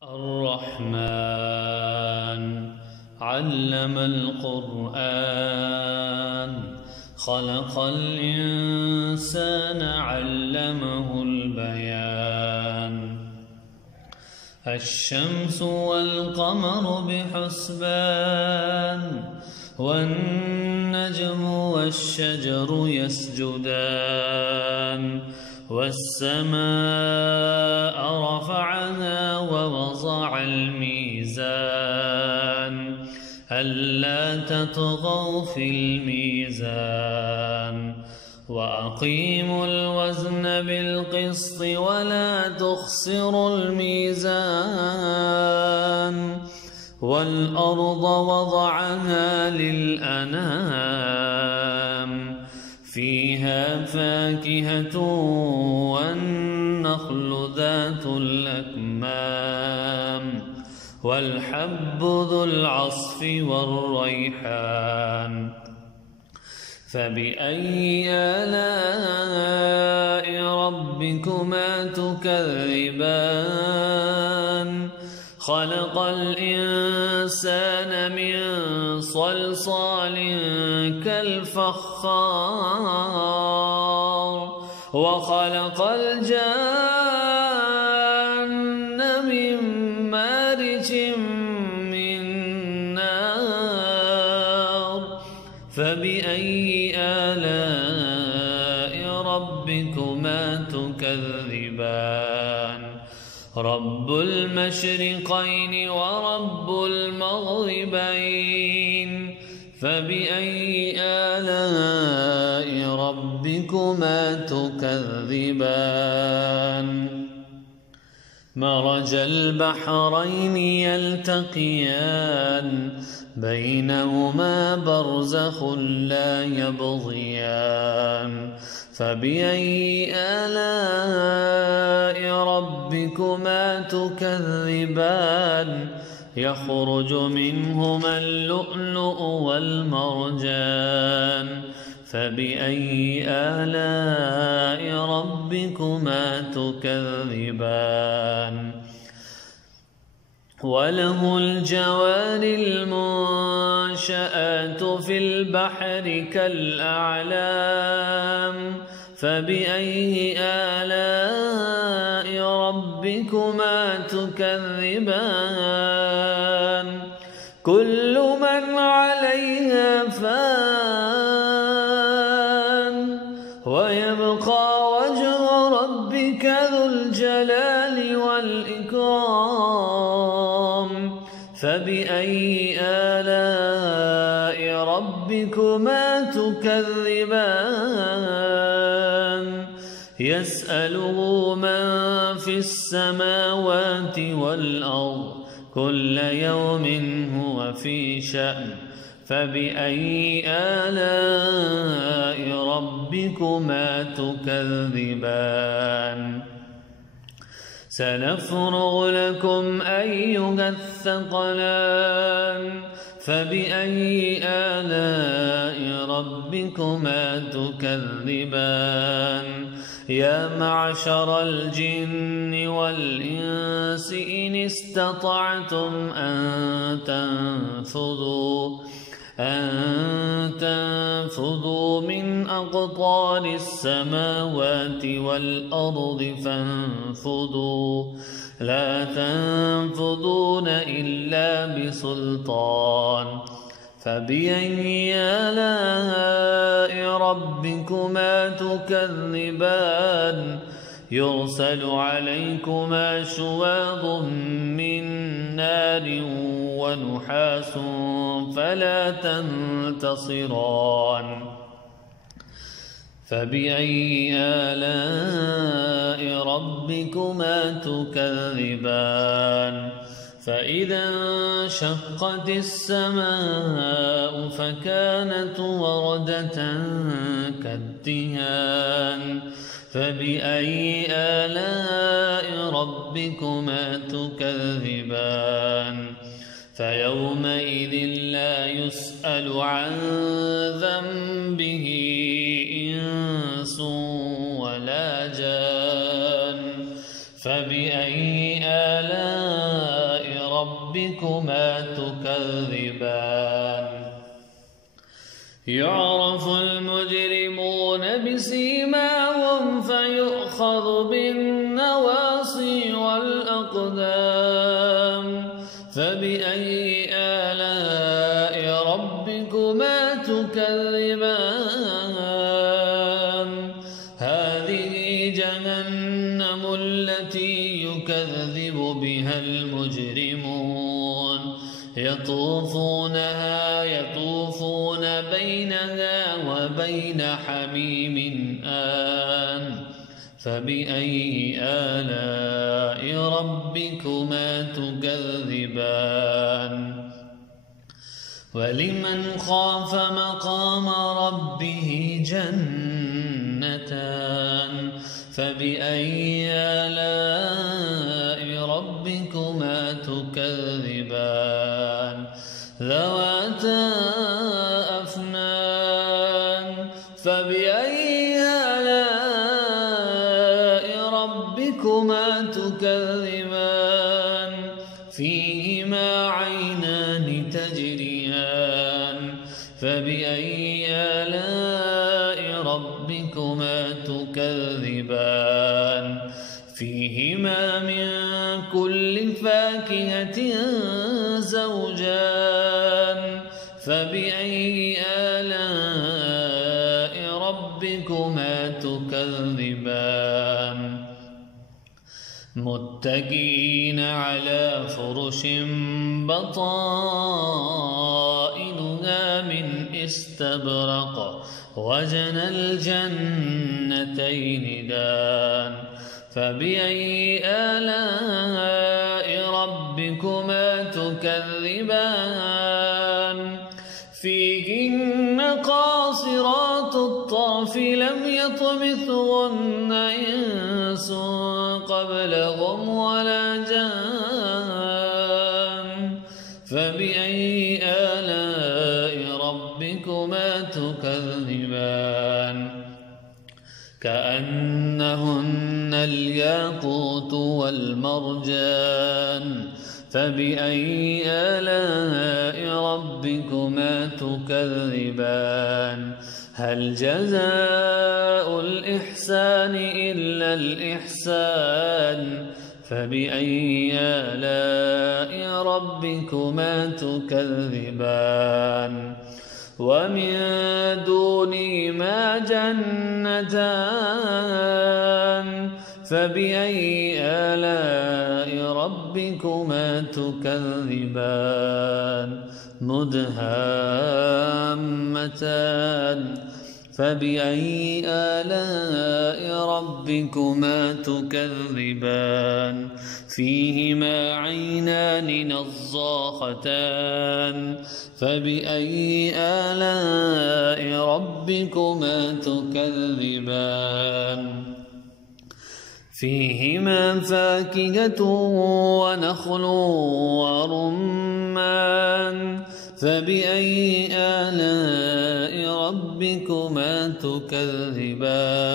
الرحمن علم القرآن خلق الإنسان علمه البيان الشمس والقمر بحسبان والنجم والشجر يسجدان والسماء رفعها ووضع الميزان ألا تطغوا في الميزان وأقيموا الوزن بالقسط ولا تخسروا الميزان والأرض وضعها للأنام فيها فاكهة والنخل ذات الأكمام والحب ذو العصف والريحان فبأي آلاء ربكما تكذبان خلق الإنسان من صلصال كالفخار وخلق الجن من مارج من نار فبأي آلاء ربكما تكذبان رب المشرقين ورب المغربين فبأي آلاء ربكما تكذبان مرج البحرين يلتقيان بينهما برزخ لا يبغيان فبأي آلاء ربكما تكذبان يخرج منهما اللؤلؤ والمرجان فبأي آلاء ربكما تكذبان وله الجوار المنشآت في البحر كالأعلام فبأي آلاء ربكما تكذبان كل من عليها فان ويبقى وجه ربك ذو الجلال والإكرام فبأي آلاء ربكما تكذبان يسأله من في السماوات والأرض كل يوم هو في شأن فبأي آلاء ربكما تكذبان سنفرغ لكم أيها الثقلان فبأي آلاء ربكما تكذبان يا معشر الجن والإنس إن استطعتم أن تنفذوا من أقطار السماوات والأرض فانفذوا لا تنفذون إلا بسلطان فبأي آلاء ربكما تكذبان يرسل عليكما شواظ من نار ونحاس فلا تنتصران فبأي آلاء ربكما تكذبان فإذا انشقت السماء فكانت وردة كالدهان فبأي آلاء ربكما تكذبان فيومئذ لا يسأل عن ذنبه إنس ولا جان فبأي آلاء ربكما تكذبان يعرف المجرمون بسيماهم فيؤخذ بالنواصي والأقدام فبأي آلاء ربكما تكذبان هذه جهنم التي يكذب بها المجرمون يطوفون بينها وبين حميم آن فبأي آلاء ربكما تكذبان ولمن خاف مقام ربه جنتان فبأي آلاء ربكما تكذبان ذواتا أفنان فبأي آلاء ربكما تكذبان فيهما عينان تجريان فبأي آلاء ربكما تكذبان فيهما من كل فاكهة زوجان فبأي آلاء ربكما تكذبان متكئين على فرش بطائنها من استبرق وجنى الجنتين دان فبأي آلاء ربكما تكذبان فيهن قاصرات الطرف لم يطمثهن إنس قبلهم ولا جان فبأي آلاء ربكما تكذبان كأنهن الياقوت والمرجان فبأي آلاء ربكما تكذبان هل جزاء الإحسان إلا الإحسان فبأي آلاء ربكما تكذبان ومن دونهما جنتان فبأي آلاء ربكما تكذبان مدهامتان فبأي آلاء ربكما تكذبان فيهما عينان نضاختان فبأي آلاء ربكما تكذبان فيهما فاكهة ونخل ورمان فبأي آلاء ربكما تكذبان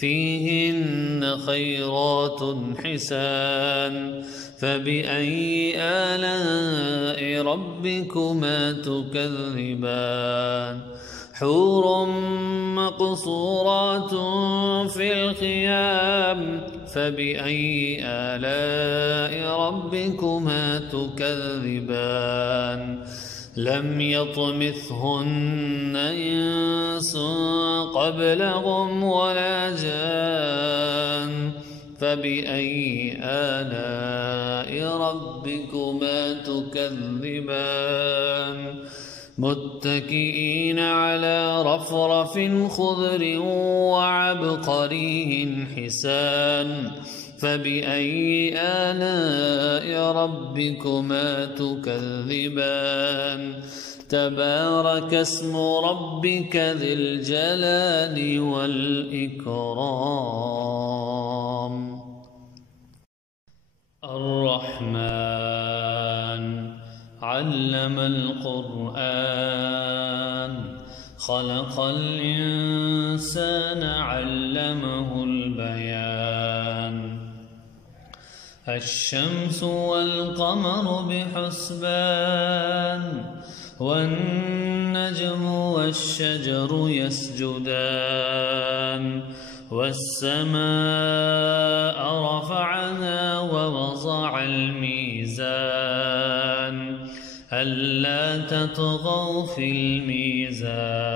فيهن خيرات حسان فبأي آلاء ربكما تكذبان حور مقصورات في الخيام فبأي آلاء ربكما تكذبان لم يطمثهن إنس قبلهم ولا جان فبأي آلاء ربكما تكذبان متكئين على رفرف خضر وعبقري حسان فبأي آلاء ربكما تكذبان تبارك اسم ربك ذي الجلال والإكرام الرحمن علم القرآن خلق الإنسان علمه البيان الشمس والقمر بحسبان والنجم والشجر يسجدان والسماء رفعها ووضع الميزان ألا تطغوا في الميزان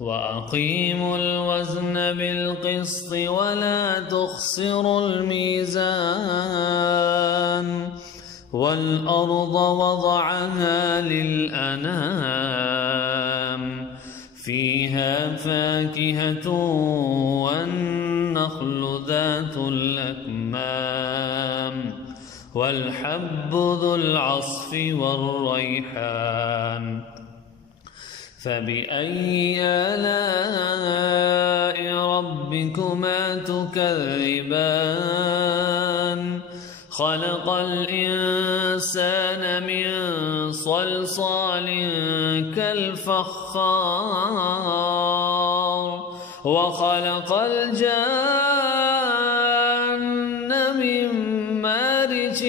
وأقيموا الوزن بالقسط ولا تخسروا الميزان والأرض وضعها للأنام فيها فاكهة والنخل ذات الأكمام والحب ذو العصف والريحان فبأي آلاء ربكما تكذبان خلق الإنسان من صلصال كالفخار وخلق الجان من مارج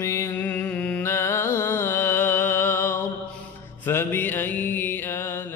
من نار فبأي آلاء